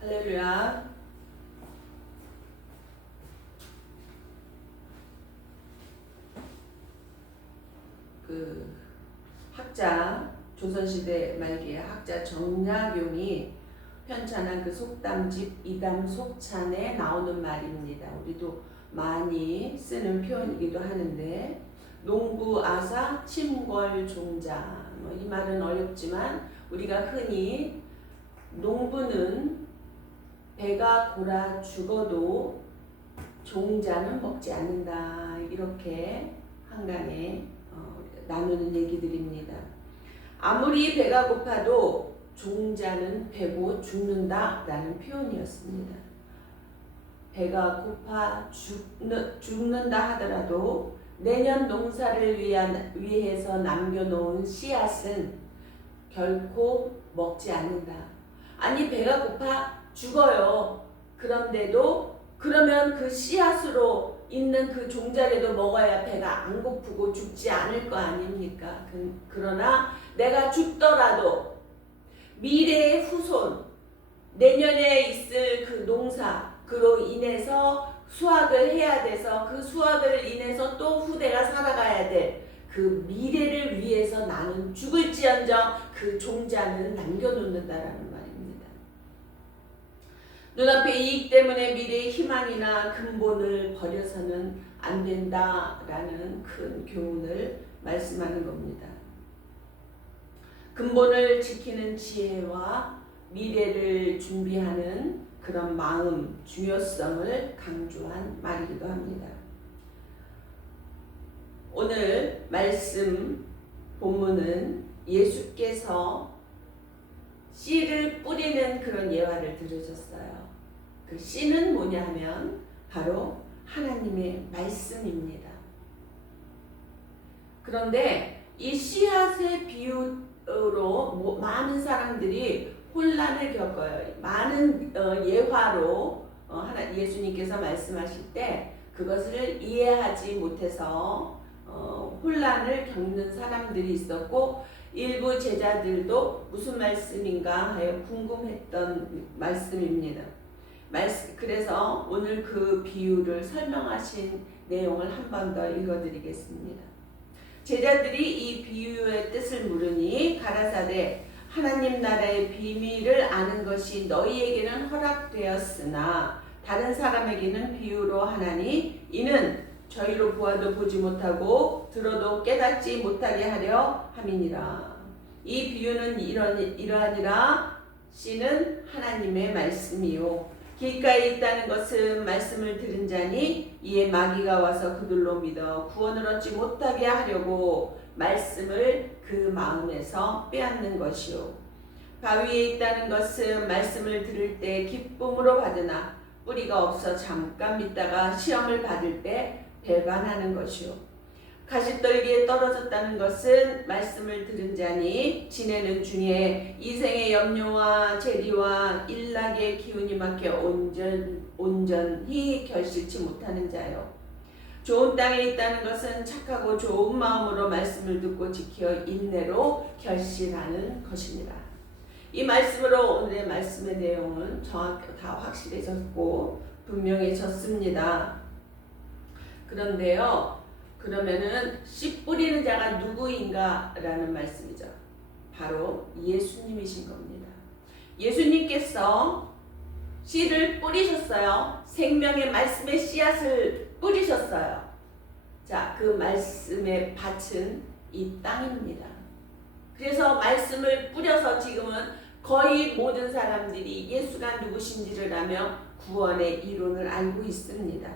할렐루야. 학자 조선시대 말기에 학자 정약용이 편찬한 속담집 이담 속찬에 나오는 말입니다. 우리도 많이 쓰는 표현이기도 하는데, 농부 아사 침궐 종자, 이 말은 어렵지만 우리가 흔히 농부는 배가 골아 죽어도 종자는 먹지 않는다, 이렇게 한간에 나누는 얘기들입니다. 아무리 배가 고파도 종자는 배고 죽는다 라는 표현이었습니다. 배가 고파 죽는다 하더라도 내년 농사를 위해서 남겨놓은 씨앗은 결코 먹지 않는다. 아니, 배가 고파 죽어요. 그런데도 그러면 그 씨앗으로 있는 그 종자라도 먹어야 배가 안 고프고 죽지 않을 거 아닙니까? 그러나 내가 죽더라도 미래의 후손, 내년에 있을 그 농사, 그로 인해서 수확을 해야 돼서 그 수확을 인해서 또 후대가 살아가야 될 그 미래를 위해서 나는 죽을지언정 그 종자는 남겨놓는다라는 말입니다. 눈앞의 이익 때문에 미래의 희망이나 근본을 버려서는 안 된다라는 큰 교훈을 말씀하는 겁니다. 근본을 지키는 지혜와 미래를 준비하는 그런 마음, 중요성을 강조한 말이기도 합니다. 오늘 말씀 본문은 예수께서 씨를 뿌리는 그런 예화를 들으셨어요. 그 씨는 뭐냐 하면 바로 하나님의 말씀입니다. 그런데 이 씨앗의 비유로 많은 사람들이 혼란을 겪어요. 많은 예화로 예수님께서 말씀하실 때 그것을 이해하지 못해서 혼란을 겪는 사람들이 있었고, 일부 제자들도 무슨 말씀인가 하여 궁금했던 말씀입니다. 그래서 오늘 그 비유를 설명하신 내용을 한 번 더 읽어드리겠습니다. 제자들이 이 비유의 뜻을 물으니 가라사대, 하나님 나라의 비밀을 아는 것이 너희에게는 허락되었으나 다른 사람에게는 비유로 하나니 이는 저희로 보아도 보지 못하고 들어도 깨닫지 못하게 하려 함이니라. 이 비유는 이러하니라. 씨는 하나님의 말씀이요 길가에 있다는 것은 말씀을 들은 자니 이에 마귀가 와서 그들로 믿어 구원을 얻지 못하게 하려고 말씀을 그 마음에서 빼앗는 것이요 바위에 있다는 것은 말씀을 들을 때 기쁨으로 받으나 뿌리가 없어 잠깐 믿다가 시험을 받을 때 배반하는 것이요 가시떨기에 떨어졌다는 것은 말씀을 들은 자니 지내는 중에 이생의 염려와 재리와 일락의 기운이 막혀 온전히 결실치 못하는 자요 좋은 땅에 있다는 것은 착하고 좋은 마음으로 말씀을 듣고 지켜 인내로 결실하는 것입니다. 이 말씀으로 오늘의 말씀의 내용은 정확히 다 확실해졌고 분명해졌습니다. 그런데요, 그러면은 씨 뿌리는 자가 누구인가 라는 말씀이죠. 바로 예수님이신 겁니다. 예수님께서 씨를 뿌리셨어요. 생명의 말씀의 씨앗을 뿌리셨어요. 자, 그 말씀의 밭은 이 땅입니다. 그래서 말씀을 뿌려서 지금은 거의 모든 사람들이 예수가 누구신지를 알며 구원의 이론을 알고 있습니다.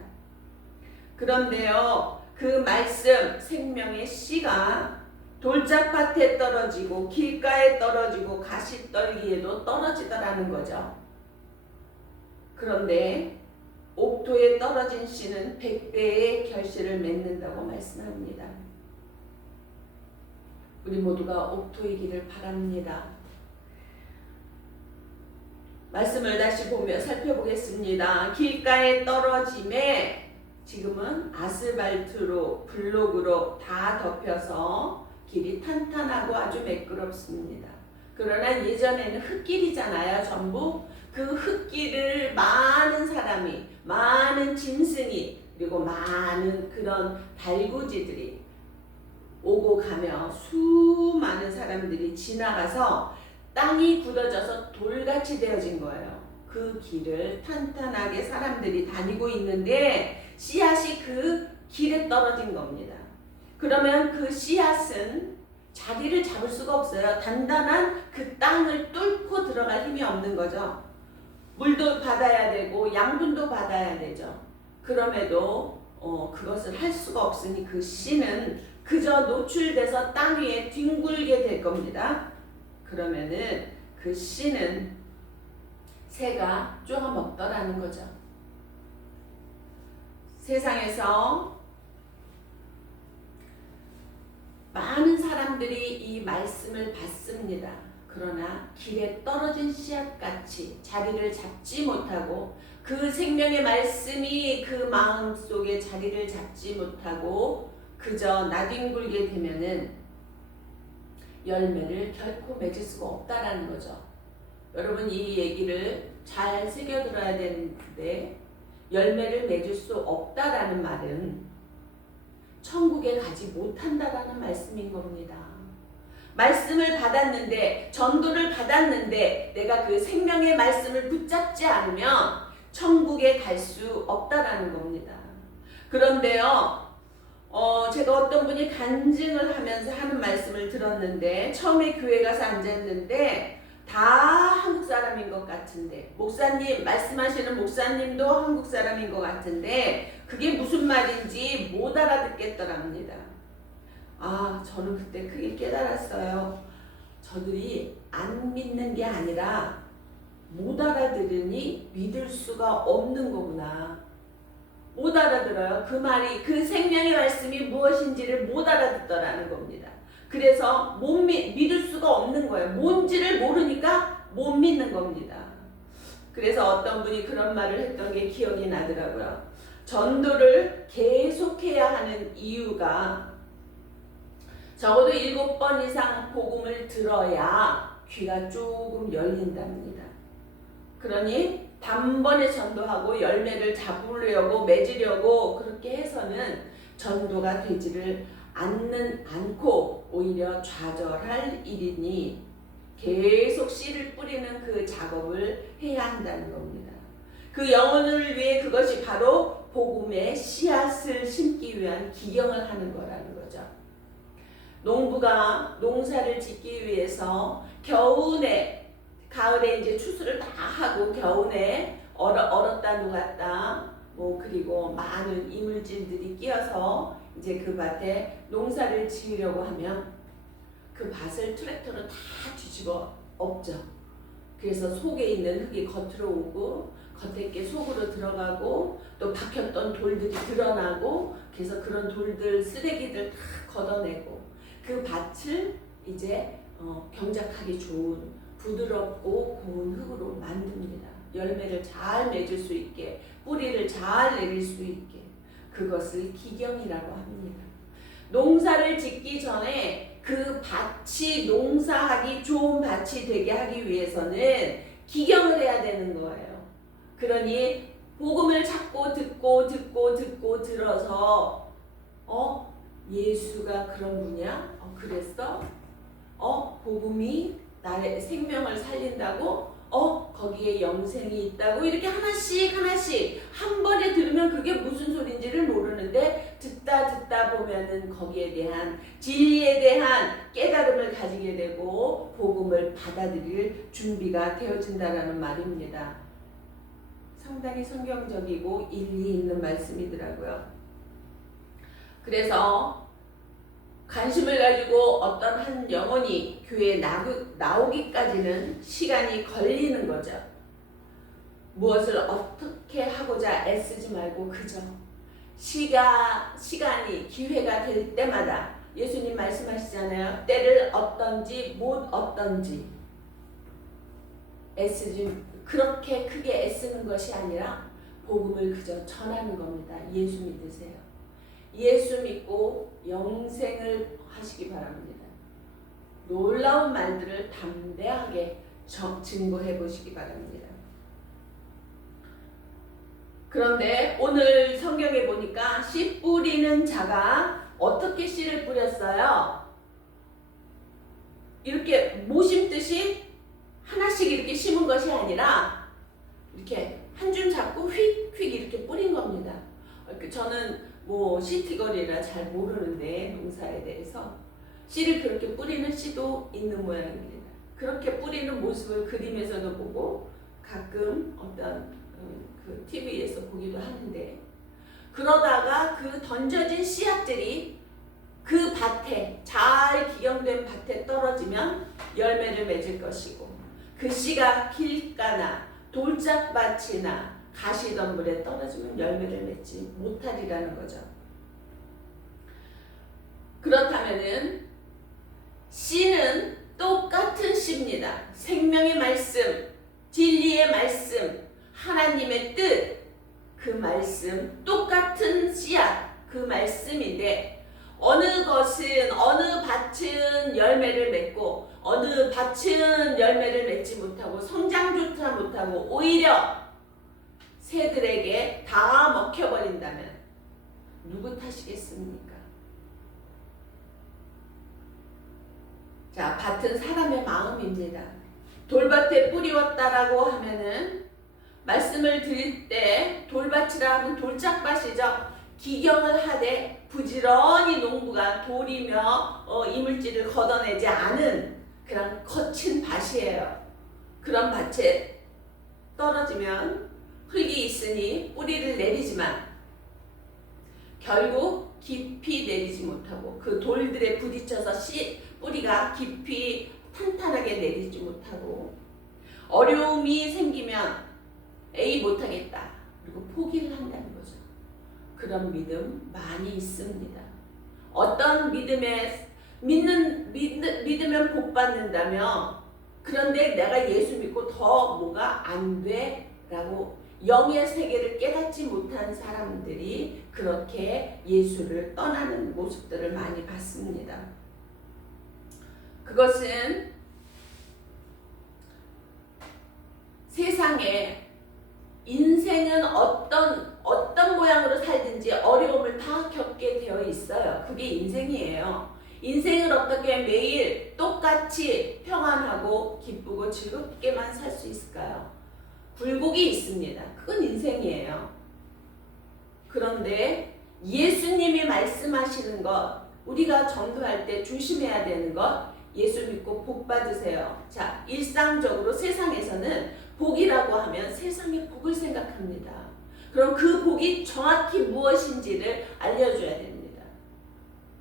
그런데요, 그 말씀, 생명의 씨가 돌짝밭에 떨어지고 길가에 떨어지고 가시떨기에도 떨어지더라는 거죠. 그런데 옥토에 떨어진 씨는 100배의 결실을 맺는다고 말씀합니다. 우리 모두가 옥토이기를 바랍니다. 말씀을 다시 보며 살펴보겠습니다. 길가에 떨어짐에 지금은 아스팔트로 블록으로 다 덮여서 길이 탄탄하고 아주 매끄럽습니다. 그러나 예전에는 흙길이잖아요, 전부. 그 흙길을 많은 사람이, 많은 짐승이, 그리고 많은 그런 달구지들이 오고 가며 수많은 사람들이 지나가서 땅이 굳어져서 돌같이 되어진 거예요. 그 길을 탄탄하게 사람들이 다니고 있는데 씨앗이 그 길에 떨어진 겁니다. 그러면 그 씨앗은 자리를 잡을 수가 없어요. 단단한 그 땅을 뚫고 들어갈 힘이 없는 거죠. 물도 받아야 되고 양분도 받아야 되죠. 그럼에도 그것을 할 수가 없으니 그 씨는 그저 노출돼서 땅 위에 뒹굴게 될 겁니다. 그러면은 그 씨는 새가 쪼아먹더라는 거죠. 세상에서 많은 사람들이 이 말씀을 받습니다. 그러나 길에 떨어진 씨앗같이 자리를 잡지 못하고 그 생명의 말씀이 그 마음 속에 자리를 잡지 못하고 그저 나뒹굴게 되면은 열매를 결코 맺을 수가 없다라는 거죠. 여러분 이 얘기를 잘 새겨들어야 되는데 열매를 맺을 수 없다라는 말은 천국에 가지 못한다라는 말씀인 겁니다. 말씀을 받았는데 전도를 받았는데 내가 그 생명의 말씀을 붙잡지 않으면 천국에 갈 수 없다라는 겁니다. 그런데요 제가 어떤 분이 간증을 하면서 하는 말씀을 들었는데 처음에 교회 가서 앉았는데 다 한국 사람인 것 같은데 목사님 말씀하시는 목사님도 한국 사람인 것 같은데 그게 무슨 말인지 못 알아듣겠더랍니다. 저는 그때 크게 깨달았어요. 저들이 안 믿는 게 아니라 못 알아들으니 믿을 수가 없는 거구나. 못 알아들어요. 그 말이 그 생명의 말씀이 무엇인지를 못 알아듣더라는 겁니다. 그래서 믿을 수가 없는 거예요. 뭔지를 모르니까 못 믿는 겁니다. 그래서 어떤 분이 그런 말을 했던 게 기억이 나더라고요. 전도를 계속해야 하는 이유가 적어도 7번 이상 복음을 들어야 귀가 조금 열린답니다. 그러니 단번에 전도하고 열매를 잡으려고 맺으려고 그렇게 해서는 전도가 되지를 않고 오히려 좌절할 일이니 계속 씨를 뿌리는 그 작업을 해야 한다는 겁니다. 그 영혼을 위해 그것이 바로 복음의 씨앗을 심기 위한 기경을 하는 거라는 거죠. 농부가 농사를 짓기 위해서 겨우내 가을에 이제 추수를 다 하고 겨우내 얼었다 녹았다 그리고 많은 이물질들이 끼어서 이제 그 밭에 농사를 지으려고 하면 그 밭을 트랙터로 다 뒤집어 엎죠. 그래서 속에 있는 흙이 겉으로 오고 겉에 게 속으로 들어가고 또 박혔던 돌들이 드러나고 그래서 그런 돌들 쓰레기들 다 걷어내고 그 밭을 이제 경작하기 좋은 부드럽고 고운 흙으로 만듭니다. 열매를 잘 맺을 수 있게 뿌리를 잘 내릴 수 있게 그것을 기경이라고 합니다. 농사를 짓기 전에 그 밭이 농사하기 좋은 밭이 되게 하기 위해서는 기경을 해야 되는 거예요. 그러니 복음을 찾고 듣고 들어서 예수가 그런 분이야? 그랬어? 복음이 나의 생명을 살린다고? 거기에 영생이 있다고? 이렇게 하나씩 한 번에 들으면 그게 무슨 소린지를 모르는데 듣다 보면은 거기에 대한 진리에 대한 깨달음을 가지게 되고 복음을 받아들일 준비가 되어진다라는 말입니다. 상당히 성경적이고 일리 있는 말씀이더라고요. 그래서 관심을 가지고 어떤 한 영혼이 교회에 나오기까지는 시간이 걸리는 거죠. 무엇을 어떻게 하고자 애쓰지 말고 그저 시간이 기회가 될 때마다 예수님 말씀하시잖아요. 때를 얻던지 못 얻던지 그렇게 크게 애쓰는 것이 아니라 복음을 그저 전하는 겁니다. 예수 믿으세요. 예수 믿고 영생을 하시기 바랍니다. 놀라운 말들을 담대하게 증거해 보시기 바랍니다. 그런데 오늘 성경에 보니까 씨 뿌리는 자가 어떻게 씨를 뿌렸어요? 이렇게 모 심듯이 하나씩 이렇게 심은 것이 아니라 이렇게 한 줌 잡고 휙휙 이렇게 뿌린 겁니다. 저는 뭐 시티걸이라 잘 모르는데 농사에 대해서 씨를 그렇게 뿌리는 씨도 있는 모양입니다. 그렇게 뿌리는 모습을 그림에서도 보고 가끔 어떤 그 TV에서 보기도 하는데, 그러다가 그 던져진 씨앗들이 그 밭에 잘 기경된 밭에 떨어지면 열매를 맺을 것이고, 그 씨가 길가나 돌짝밭이나 가시덤불에 떨어지면 열매를 맺지 못하리라는 거죠. 그렇다면은 씨는 똑같은 씨입니다. 생명의 말씀, 진리의 말씀, 하나님의 뜻, 그 말씀, 똑같은 씨앗, 그 말씀인데 어느 것은, 어느 밭은 열매를 맺고 어느 밭은 열매를 맺지 못하고 성장조차 못하고 오히려 새들에게 다 먹혀버린다면 누구 탓이겠습니까? 자, 밭은 사람의 마음입니다. 돌밭에 뿌리웠다라고 하면은 말씀을 드릴 때 돌밭이라 하면 돌짝밭이죠. 기경을 하되 부지런히 농부가 돌이며 이물질을 걷어내지 않은 그런 거친 밭이에요. 그런 밭에 떨어지면 흙이 있으니 뿌리를 내리지만 결국 깊이 내리지 못하고 그 돌들에 부딪혀서 뿌리가 깊이 탄탄하게 내리지 못하고 어려움이 생기면 에이 못하겠다 그리고 포기를 한다는 거죠. 그런 믿음 많이 있습니다. 어떤 믿으면 복 받는다며, 그런데 내가 예수 믿고 더 뭐가 안 돼? 라고 영의 세계를 깨닫지 못한 사람들이 그렇게 예수를 떠나는 모습들을 많이 봤습니다. 그것은 세상에 인생은 어떤 모양으로 살든지 어려움을 다 겪게 되어 있어요. 그게 인생이에요. 인생을 어떻게 매일 똑같이 평안하고 기쁘고 즐겁게만 살 수 있을까요? 굴곡이 있습니다. 그건 인생이에요. 그런데 예수님이 말씀하시는 것, 우리가 전도할 때 조심해야 되는 것, 예수 믿고 복 받으세요. 자, 일상적으로 세상에서는 복이라고 하면 세상의 복을 생각합니다. 그럼 그 복이 정확히 무엇인지를 알려줘야 됩니다.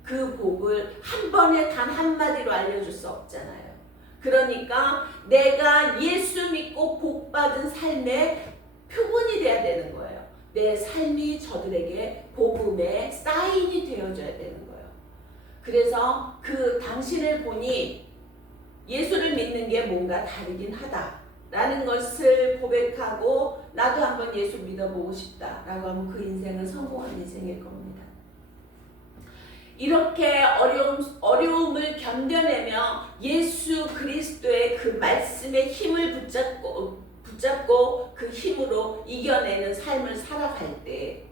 그 복을 한 번에 단 한마디로 알려줄 수 없잖아요. 그러니까 내가 예수 믿고 복 받은 삶의 표본이 돼야 되는 거예요. 내 삶이 저들에게 복음의 사인이 되어줘야 되는 거예요. 그래서 그 당신을 보니 예수를 믿는 게 뭔가 다르긴 하다 라는 것을 고백하고 나도 한번 예수 믿어보고 싶다 라고 하면 그 인생은 성공한 인생일 겁니다. 이렇게 어려움을 견뎌내며 예수 그리스도의 그 말씀의 힘을 붙잡고 그 힘으로 이겨내는 삶을 살아갈 때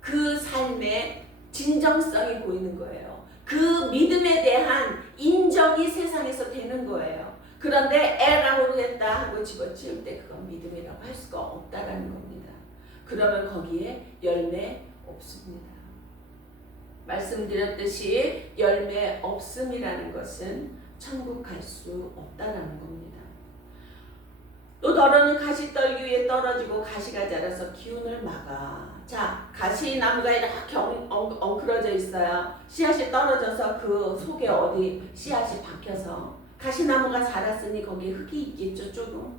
그 삶의 진정성이 보이는 거예요. 그 믿음에 대한 인정이 세상에서 되는 거예요. 그런데 에라 모르겠다 하고 집어치울 때 그건 믿음이라고 할 수가 없다라는 겁니다. 그러면 거기에 열매 없습니다. 말씀드렸듯이 열매 없음이라는 것은 천국 갈 수 없다라는 겁니다. 또 더러는 가시떨기 위에 떨어지고 가시가 자라서 기운을 막아. 자, 가시나무가 이렇게 엉클어져 있어요. 씨앗이 떨어져서 그 속에 어디 씨앗이 박혀서 가시나무가 자랐으니 거기에 흙이 있겠죠. 조금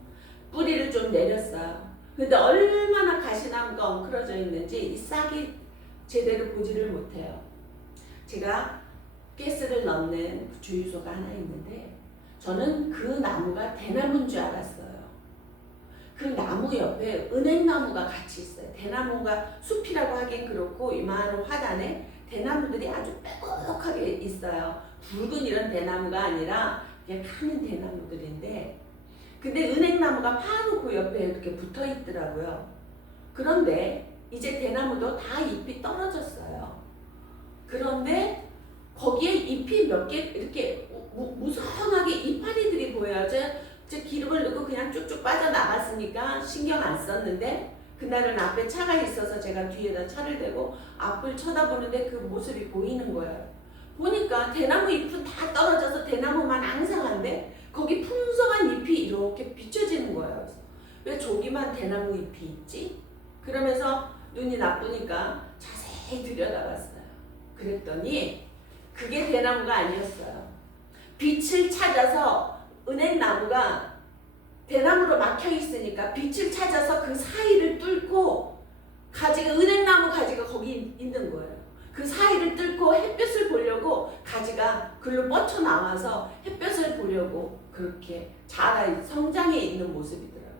뿌리를 좀 내렸어요. 근데 얼마나 가시나무가 엉클어져 있는지 이 싹이 제대로 보지를 못해요. 제가 가스를 넣는 주유소가 하나 있는데 저는 그 나무가 대나무인 줄 알았어요. 그 나무 옆에 은행나무가 같이 있어요. 대나무가 숲이라고 하긴 그렇고 이만한 화단에 대나무들이 아주 빼곡하게 있어요. 붉은 이런 대나무가 아니라 그냥 가는 대나무들인데, 근데 은행나무가 바로 그 옆에 이렇게 붙어 있더라고요. 그런데 이제 대나무도 다 잎이 떨어졌어요. 그런데 거기에 잎이 몇 개 이렇게 무성하게 이파리들이 보여요. 제 기름을 넣고 그냥 쭉쭉 빠져나갔으니까 신경 안 썼는데 그날은 앞에 차가 있어서 제가 뒤에다 차를 대고 앞을 쳐다보는데 그 모습이 보이는 거예요. 보니까 대나무 잎은 다 떨어져서 대나무만 앙상한데 거기 풍성한 잎이 이렇게 비춰지는 거예요. 왜 저기만 대나무 잎이 있지? 그러면서 눈이 나쁘니까 자세히 들여다봤어요. 그랬더니 그게 대나무가 아니었어요. 빛을 찾아서 은행나무가 대나무로 막혀 있으니까 빛을 찾아서 그 사이를 뚫고 가지가 은행나무 가지가 거기 있는 거예요. 그 사이를 뚫고 햇볕을 보려고 가지가 글로 뻗쳐 나와서 햇볕을 보려고 그렇게 자라 성장해 있는 모습이더라고요.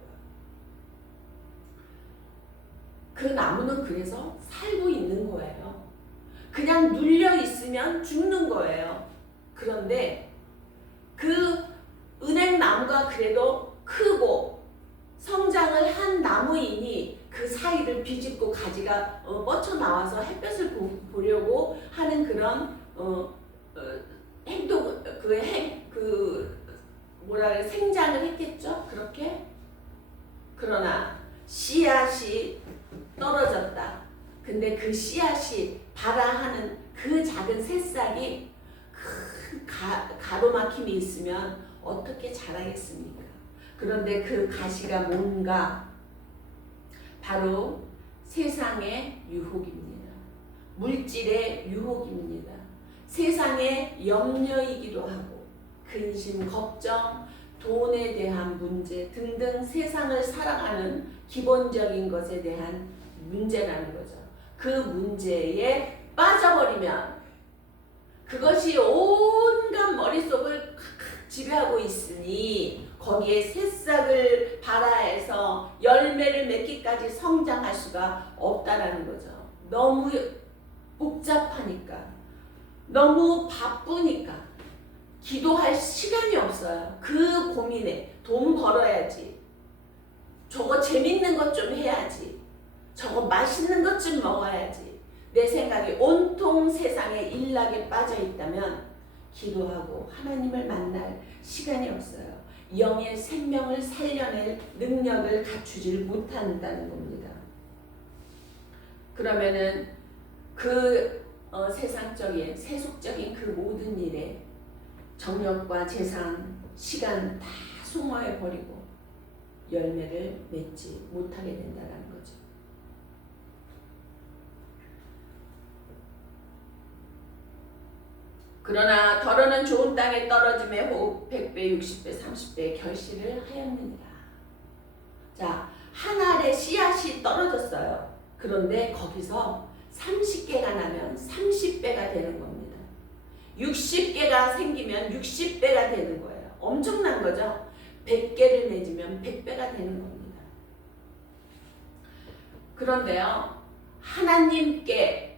그 나무는 그래서 살고 있는 거예요. 그냥 눌려 있으면 죽는 거예요. 그런데 그 은행나무가 그래도 크고 성장을 한 나무이니 그 사이를 비집고 가지가 뻗쳐 나와서 햇볕을 보려고 하는 그런 행동, 생장을 했겠죠. 그렇게. 그러나 씨앗이 떨어졌다. 근데 그 씨앗이 발아하는 그 작은 새싹이 큰 가로막힘이 있으면 어떻게 자라겠습니까? 그런데 그 가시가 뭔가 바로 세상의 유혹입니다. 물질의 유혹입니다. 세상의 염려이기도 하고 근심, 걱정, 돈에 대한 문제 등등 세상을 살아가는 기본적인 것에 대한 문제라는 거죠. 그 문제에 빠져버리면 그것이 온갖 머릿속을 지배하고 있으니 거기에 새싹을 발아해서 열매를 맺기까지 성장할 수가 없다라는 거죠. 너무 복잡하니까, 너무 바쁘니까 기도할 시간이 없어요. 그 고민에 돈 벌어야지, 저거 재밌는 것 좀 해야지, 저거 맛있는 것 좀 먹어야지, 내 생각이 온통 세상에 일락에 빠져 있다면 기도하고 하나님을 만날 시간이 없어요. 영의 생명을 살려낼 능력을 갖추질 못한다는 겁니다. 그러면은 그 세상적인 세속적인 그 모든 일에 정력과 재산, 시간 다 소모해 버리고 열매를 맺지 못하게 된다는 거죠. 그러나 더러는 좋은 땅에 떨어짐에 호흡 100배, 60배, 30배의 결실을 하였느니라. 자, 한 알에 씨앗이 떨어졌어요. 그런데 거기서 30개가 나면 30배가 되는 겁니다. 60개가 생기면 60배가 되는 거예요. 엄청난 거죠. 100개를 맺으면 100배가 되는 겁니다. 그런데요, 하나님께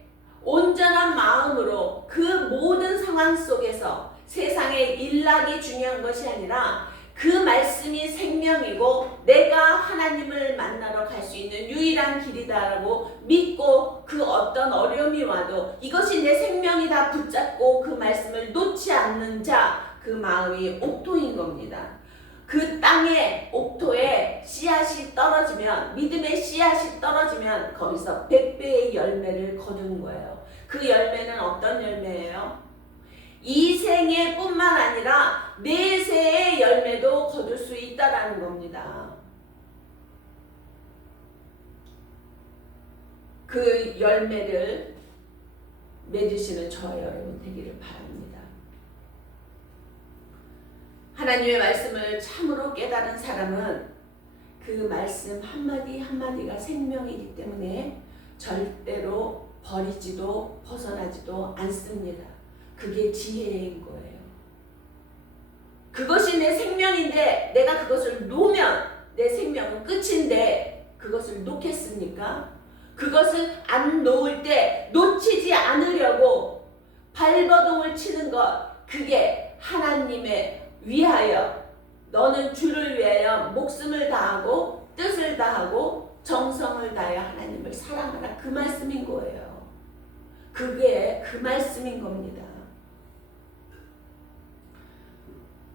온전한 마음으로 그 모든 상황 속에서 세상의 일락이 중요한 것이 아니라 그 말씀이 생명이고 내가 하나님을 만나러 갈 수 있는 유일한 길이다라고 믿고 그 어떤 어려움이 와도 이것이 내 생명이다 붙잡고 그 말씀을 놓지 않는 자, 그 마음이 옥토인 겁니다. 그 땅에 옥토에 씨앗이 떨어지면, 믿음의 씨앗이 떨어지면 거기서 100배의 열매를 거두는 거예요. 그 열매는 어떤 열매예요? 이 생에 뿐만 아니라 내세의 열매도 거둘 수 있다라는 겁니다. 그 열매를 맺으시는 저와 여러분 되기를 바랍니다. 하나님의 말씀을 참으로 깨달은 사람은 그 말씀 한마디 한마디가 생명이기 때문에 절대로 버리지도 벗어나지도 않습니다. 그게 지혜인 거예요. 그것이 내 생명인데 내가 그것을 놓으면 내 생명은 끝인데 그것을 놓겠습니까? 그것을 안 놓을 때 놓치지 않으려고 발버둥을 치는 것, 그게 하나님의 위하여, 너는 주를 위하여 목숨을 다하고 뜻을 다하고 정성을 다하여 하나님을 그 말씀인 거예요. 그게 그 말씀인 겁니다.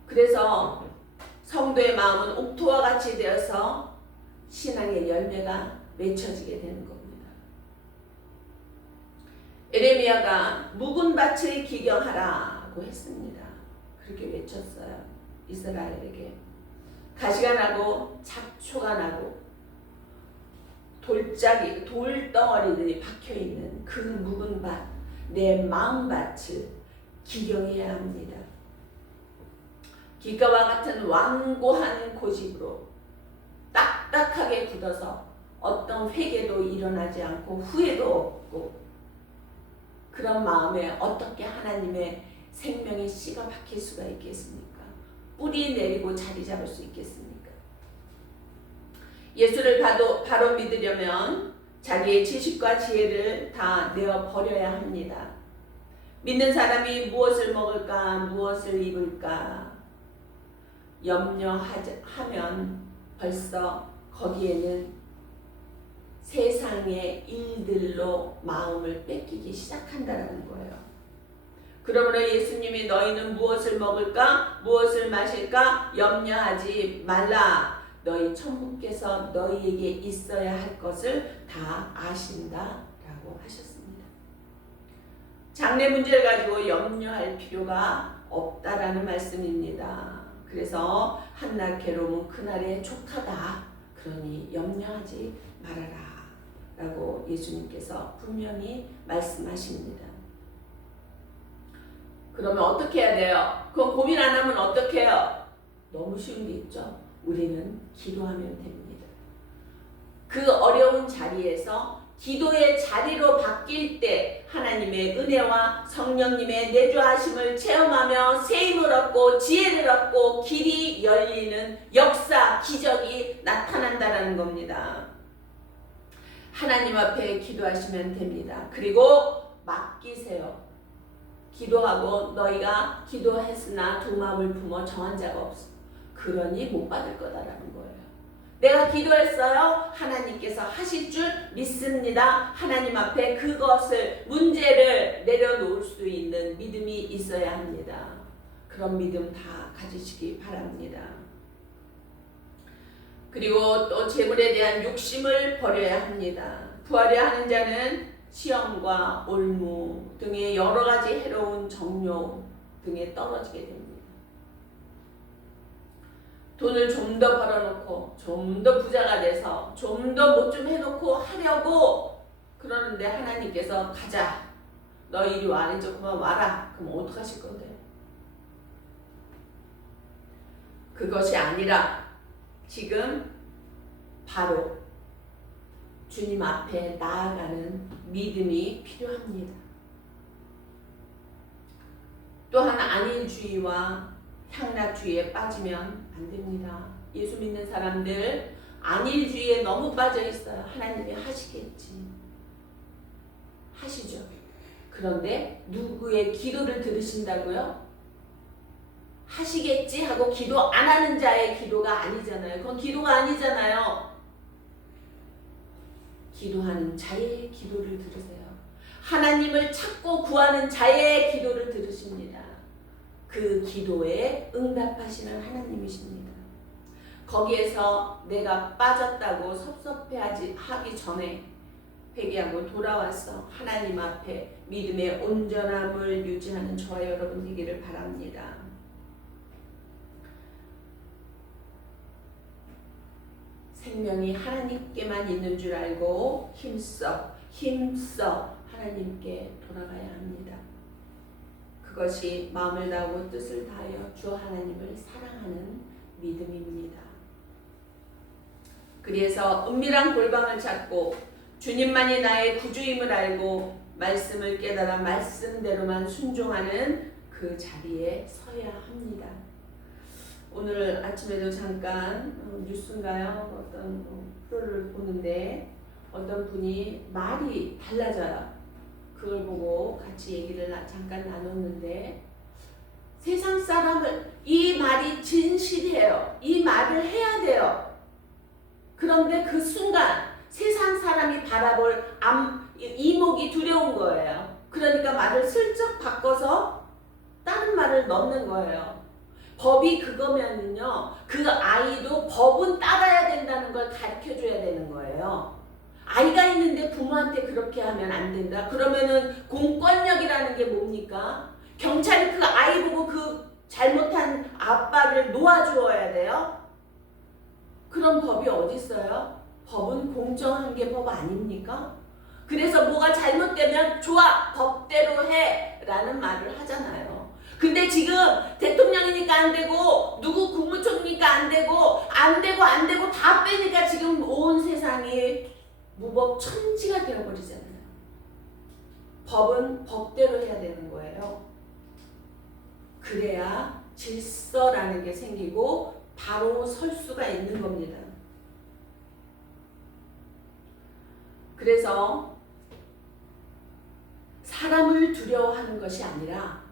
그래서 성도의 마음은 옥토와 같이 되어서 신앙의 열매가 맺혀지게 되는 겁니다. 에레미야가 묵은 밭을 기경하라고 했습니다. 그렇게 외쳤어요. 이스라엘에게. 가시가 나고 잡초가 나고 돌덩어리들이 박혀있는 그 묵은 밭, 내 마음밭을 기경해야 합니다. 길가와 같은 완고한 고집으로 딱딱하게 굳어서 어떤 회개도 일어나지 않고 후회도 없고, 그런 마음에 어떻게 하나님의 생명의 씨가 박힐 수가 있겠습니까? 뿌리 내리고 자리 잡을 수 있겠습니까? 예수를 바로 믿으려면 자기의 지식과 지혜를 다 내어 버려야 합니다. 믿는 사람이 무엇을 먹을까, 무엇을 입을까 염려하면 벌써 거기에는 세상의 일들로 마음을 뺏기기 시작한다는 거예요. 그러므로 예수님이 너희는 무엇을 먹을까, 무엇을 마실까 염려하지 말라. 너희 천부께서 너희에게 있어야 할 것을 다 아신다라고 하셨습니다. 장래 문제를 가지고 염려할 필요가 없다라는 말씀입니다. 그래서 한낱 괴로움은 그날의 족하다. 그러니 염려하지 말아라 라고 예수님께서 분명히 말씀하십니다. 그러면 어떻게 해야 돼요? 그건 고민 안 하면 어떻게 해요? 너무 쉬운 게 있죠. 우리는 기도하면 됩니다. 그 어려운 자리에서 기도의 자리로 바뀔 때 하나님의 은혜와 성령님의 내주하심을 체험하며 세임을 얻고 지혜를 얻고 길이 열리는 역사, 기적이 나타난다는 겁니다. 하나님 앞에 기도하시면 됩니다. 그리고 맡기세요. 기도하고 너희가 기도했으나 두 마음을 품어 정한 자가 없어. 그러니 못 받을 거다라는 거예요. 내가 기도했어요. 하나님께서 하실 줄 믿습니다. 하나님 앞에 그것을 문제를 내려놓을 수 있는 믿음이 있어야 합니다. 그런 믿음 다 가지시기 바랍니다. 그리고 또 재물에 대한 욕심을 버려야 합니다. 구하려 하는 자는 시험과 올무 등의 여러 가지 해로운 정욕 등에 떨어지게 됩니다. 돈을 좀 더 벌어놓고 좀 더 부자가 돼서 좀 더 뭐 좀 해놓고 하려고 그러는데 하나님께서 가자. 너 이리 와. 이제 그만 와라. 그럼 어떡하실 건데? 그것이 아니라 지금 바로 주님 앞에 나아가는 믿음이 필요합니다. 또한 안일주의와 향락주의에 빠지면 안 됩니다. 예수 믿는 사람들 안일주의에 너무 빠져 있어요. 하나님이 하시겠지. 하시죠. 그런데 누구의 기도를 들으신다고요? 하시겠지 하고 기도 안 하는 자의 기도가 아니잖아요. 그건 기도가 아니잖아요. 기도하는 자의 기도를 들으세요. 하나님을 찾고 구하는 자의 기도를 들으십니다. 그 기도에 응답하시는 하나님이십니다. 거기에서 내가 빠졌다고 섭섭해하기 전에 회개하고 돌아와서 하나님 앞에 믿음의 온전함을 유지하는 저와 여러분 되기를 바랍니다. 생명이 하나님께만 있는 줄 알고 힘써 하나님께 돌아가야 합니다. 그것이 마음을 다하고 뜻을 다하여 주 하나님을 사랑하는 믿음입니다. 그래서 은밀한 골방을 찾고 주님만이 나의 구주임을 알고 말씀을 깨달아 말씀대로만 순종하는 그 자리에 서야 합니다. 오늘 아침에도 잠깐 뉴스인가요? 어떤 프로를 보는데 어떤 분이 말이 달라져요. 그걸 보고 같이 얘기를 잠깐 나눴는데 세상 사람을 이 말이 진실이에요. 이 말을 해야 돼요. 그런데 그 순간 세상 사람이 바라볼 이목이 두려운 거예요. 그러니까 말을 슬쩍 바꿔서 다른 말을 넣는 거예요. 법이 그거면요, 그 아이도 법은 따라야 된다는 걸 가르쳐줘야 되는 거예요. 아이가 있는데 부모한테 그렇게 하면 안 된다. 그러면은 공권력이라는 게 뭡니까? 경찰이 그 아이 보고 그 잘못한 아빠를 놓아주어야 돼요? 그런 법이 어디 있어요? 법은 공정한 게 법 아닙니까? 그래서 뭐가 잘못되면 좋아, 법대로 해 라는 말을 하잖아요. 근데 지금 대통령이니까 안 되고 누구 국무총리니까 안 되고 다 빼니까 지금 온 세상이 무법천지가 되어버리잖아요. 법은 법대로 해야 되는 거예요. 그래야 질서라는 게 생기고 바로 설 수가 있는 겁니다. 그래서 사람을 두려워하는 것이 아니라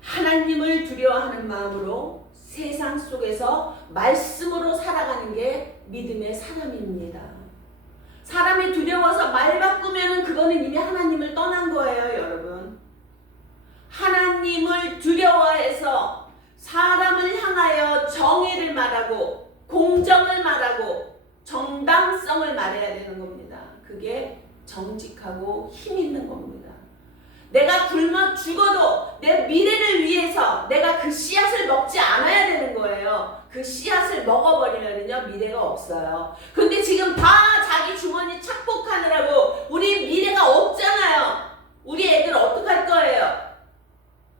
하나님을 두려워하는 마음으로 세상 속에서 말씀으로 살아가는 게 믿음의 사람입니다. 사람이 두려워서 말 바꾸면 그거는 이미 하나님을 떠난 거예요, 여러분. 하나님을 두려워해서 사람을 향하여 정의를 말하고 공정을 말하고 정당성을 말해야 되는 겁니다. 그게 정직하고 힘 있는 겁니다. 내가 굶어 죽어도 내 미래를 위해서 내가 그 씨앗을 먹지 않아야 되는 거예요. 그 씨앗을 먹어버리면요 미래가 없어요. 근데 지금 다 자기 주머니 착복하느라고 우리 미래가 없잖아요. 우리 애들 어떡할 거예요?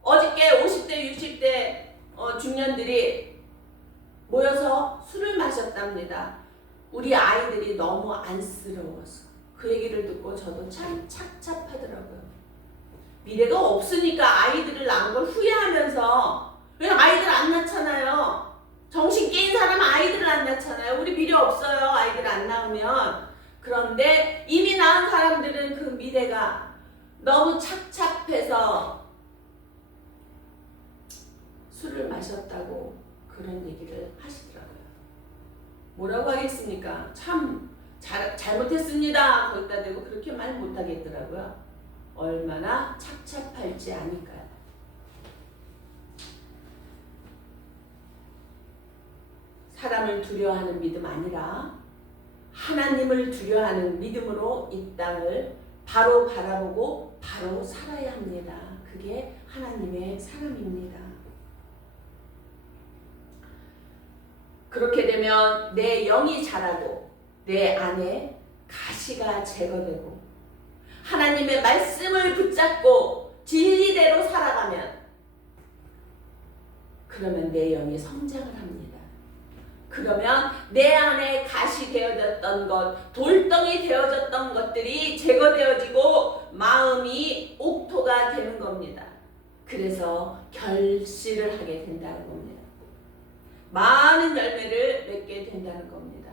어저께 50대 60대 중년들이 모여서 술을 마셨답니다. 우리 아이들이 너무 안쓰러워서. 그 얘기를 듣고 저도 참 착잡하더라고요. 미래가 없으니까 아이들을 낳은 걸 후회하면서, 왜 아이들 안 낳잖아요. 정신 깨인 사람은 아이들을 안 낳잖아요. 우리 미래 없어요, 아이들 안 낳으면. 그런데 이미 낳은 사람들은 그 미래가 너무 착잡해서 술을 마셨다고 그런 얘기를 하시더라고요. 뭐라고 하겠습니까? 참 잘못했습니다 거기다 대고 그렇게 말 못하겠더라고요. 얼마나 착잡할지 아니까요. 사람을 두려워하는 믿음 아니라 하나님을 두려워하는 믿음으로 이 땅을 바로 바라보고 바로 살아야 합니다. 그게 하나님의 사람입니다. 그렇게 되면 내 영이 자라고 내 안에 가시가 제거되고 하나님의 말씀을 붙잡고 진리대로 살아가면 그러면 내 영이 성장을 합니다. 그러면 내 안에 가시 되어졌던 것, 돌덩이 되어졌던 것들이 제거되어지고 마음이 옥토가 되는 겁니다. 그래서 결실을 하게 된다는 겁니다. 많은 열매를 맺게 된다는 겁니다.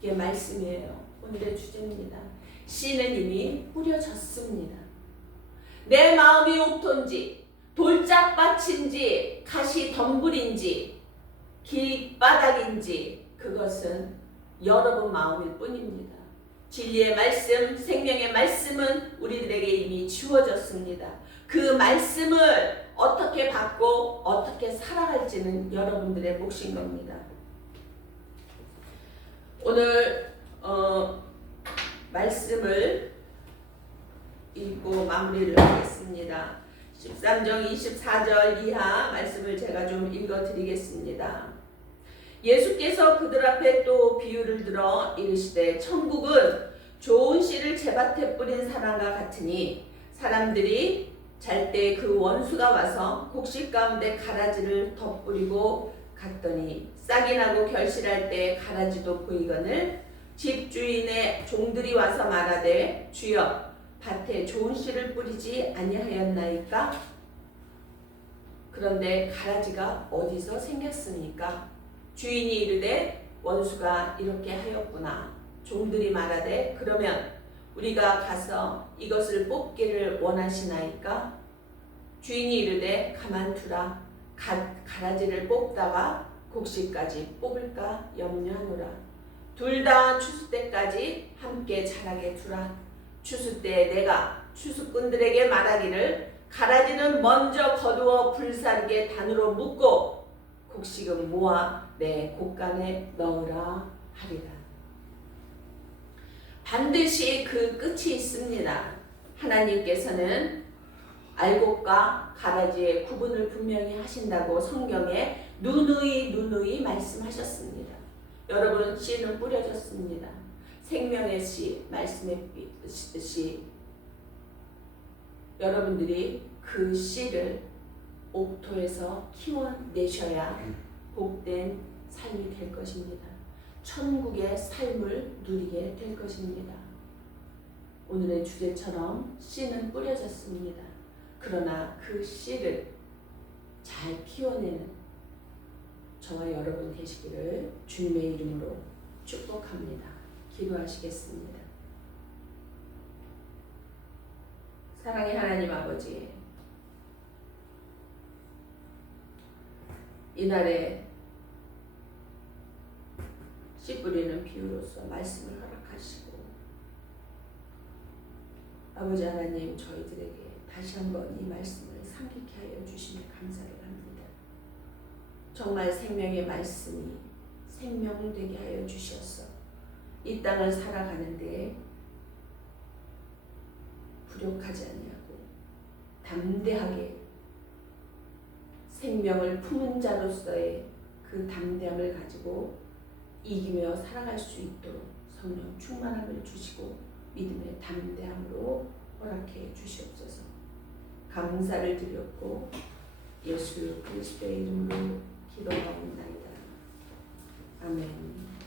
이게 말씀이에요. 오늘의 주제입니다. 씨는 이미 뿌려졌습니다. 내 마음이 옥토인지 돌짝밭인지 가시 덤불인지 길바닥인지 그것은 여러분 마음일 뿐입니다. 진리의 말씀, 생명의 말씀은 우리들에게 이미 주어졌습니다. 그 말씀을 어떻게 받고 어떻게 살아갈지는 여러분들의 몫인 겁니다. 오늘 말씀을 읽고 마무리를 하겠습니다. 13장 24절 이하 말씀을 제가 좀 읽어드리겠습니다. 예수께서 그들 앞에 또 비유를 들어 이르시되 천국은 좋은 씨를 제밭에 뿌린 사람과 같으니 사람들이 잘 때 그 원수가 와서 곡식 가운데 가라지를 덧뿌리고 갔더니 싹이 나고 결실할 때 가라지도 보이거늘 집주인의 종들이 와서 말하되 주여 밭에 좋은 씨를 뿌리지 아니하였나이까? 그런데 가라지가 어디서 생겼습니까? 주인이 이르되 원수가 이렇게 하였구나. 종들이 말하되 그러면 우리가 가서 이것을 뽑기를 원하시나이까? 주인이 이르되 가만두라. 가라지를 뽑다가 곡식까지 뽑을까 염려하노라. 둘 다 추수 때까지 함께 자라게 두라. 추수 때 내가 추수꾼들에게 말하기를 가라지는 먼저 거두어 불사르게 단으로 묶고 곡식은 모아 내 곡간에 넣으라 하리라. 반드시 그 끝이 있습니다. 하나님께서는 알곡과 가라지의 구분을 분명히 하신다고 성경에 누누이 말씀하셨습니다. 여러분, 씨는 뿌려졌습니다. 생명의 씨, 말씀의 씨, 여러분들이 그 씨를 옥토에서 키워내셔야 복된 삶이 될 것입니다. 천국의 삶을 누리게 될 것입니다. 오늘의 주제처럼 씨는 뿌려졌습니다. 그러나 그 씨를 잘 키워내는 저와 여러분 되시기를 주님의 이름으로 축복합니다. 기도하시겠습니다. 사랑의 하나님 아버지, 이날에 씨 뿌리는 비유로서 말씀을 허락하시고 아버지 하나님, 저희들에게 다시 한번 이 말씀을 상기케 하여 주시며 감사를 합니다. 정말 생명의 말씀이 생명되게 하여 주셔서 이 땅을 살아가는데 부족하지 아니하고 담대하게 생명을 품은 자로서의 그 담대함을 가지고 이기며 살아갈 수 있도록 성령 충만함을 주시고 믿음의 담대함으로 허락해 주시옵소서. 감사를 드렸고 예수 그리스도의 이름으로 기도하옵나이다. 아멘.